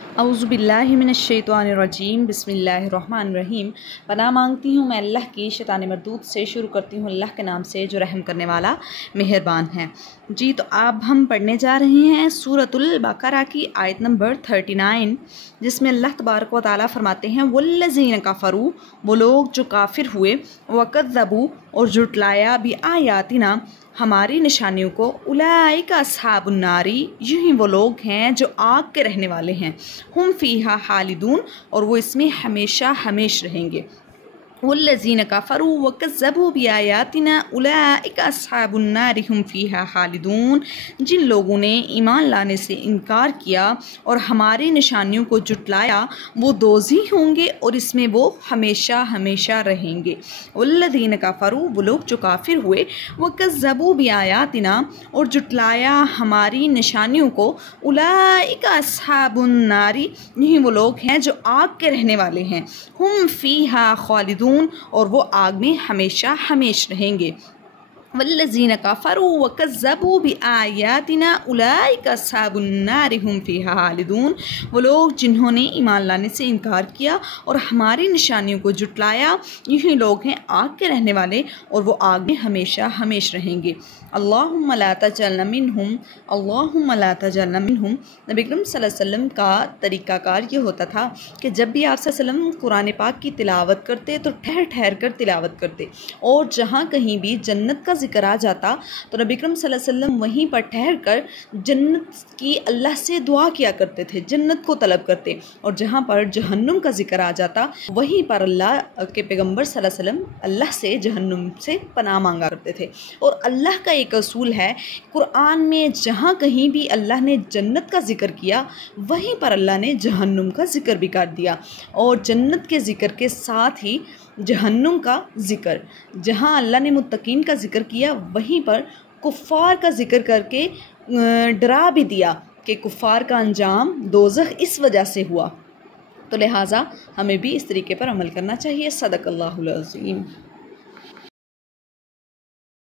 औज़ुबिल्लाहि मिनश्शैतानिर्रजीम बिस्मिल्लाहिर्रहमानिर्रहीम। पनाह मांगती हूँ मैं अल्लाह की शैतान मरदूद से। शुरू करती हूँ अल्लाह के नाम से जो रहम करने वाला मेहरबान है। जी, तो अब हम पढ़ने जा रहे हैं सूरतुल बकरा की आयत नंबर 39, जिसमें अल्लाह तबारक व तआला फरमाते हैं वल्लज़ीन कफ़रू, वो लोग जो काफिर हुए, वकज़्ज़बू और जुटलाया भी आयातिना, हमारी निशानियों को, उलाइका अस्हाबुन्नारी, यूँ ही वो लोग हैं जो आग के रहने वाले हैं, हुम फ़ीहा खालिदून, और वो इसमें हमेशा हमेश रहेंगे। वल्लज़ीन कफ़रू वकज़्ज़बू बिआयातिना उलाइका अस्हाबुन्नारि हुम फ़ीहा खालिदून, जिन लोगों ने ईमान लाने से इनकार किया और हमारी निशानियों को जुटलाया, वो दोज़ी होंगे और इसमें वो हमेशा हमेशा रहेंगे। वल्लज़ीन कफ़रू, वो लोग जो काफिर हुए, वकज़्ज़बू बिआयातिना, और जुटलाया हमारी निशानियों को, उलाइका अस्हाबुन्नारि, यही वो लोग हैं जो आग के रहने वाले हैं, हुम फ़ीहा खालिदून, और वो आग में हमेशा हमेश रहेंगे। वल्लज़ीन कफ़रू वकज़्ज़बू बिआयातिना उलाइका अस्हाबुन्नारि हुम फ़ीहा खालिदून, वो लोग जिन्होंने ईमान लाने से इनकार किया और हमारी निशानियों को जुटलाया, यही लोग हैं आग के रहने वाले और वो आग में हमेशा हमेश रहेंगे। अल्लाहुम्मा ला तजअलना मिनहुम, अल्लाहुम्मा ला तजअलना मिनहुम। नबी अकरम सल्लल्लाहु अलैहि वसल्लम का तरीक़ाकार ये होता था कि जब भी आप सल्लल्लाहु अलैहि वसल्लम कुरान पाक की तिलावत करते तो ठहर ठहर कर तिलावत करते, और जहाँ कहीं भी जन्नत का ज़िक्र आ जाता तो नबी अकरम सल्लल्लाहु अलैहि वसल्लम वहीं पर ठहर कर जन्नत की अल्लाह से दुआ किया करते थे, जन्नत को तलब करते, और जहाँ पर जहन्नुम का ज़िक्र आ जाता वहीं पर अल्लाह के पैगम्बर सल्लल्लाहु अलैहि वसल्लम अल्लाह से जहन्नुम से पनाह मांगा करते थे। और अल्लाह का एक असूल है, कुरान में जहाँ कहीं भी अल्लाह ने जन्नत का ज़िक्र किया वहीं पर अल्लाह ने जहन्नुम का ज़िक्र भी कर दिया, और जन्नत के ज़िक्र के साथ ही जहन्नुम का ज़िक्र, जहाँ अल्लाह ने मुत्तकीन का ज़िक्र किया वहीं पर कुफ़ार का ज़िक्र करके डरा भी दिया कि कुफ़ार का अंजाम दोज़ख इस वजह से हुआ। तो लिहाजा हमें भी इस तरीके पर अमल करना चाहिए। सदक़ल्लाहुल अज़ीम।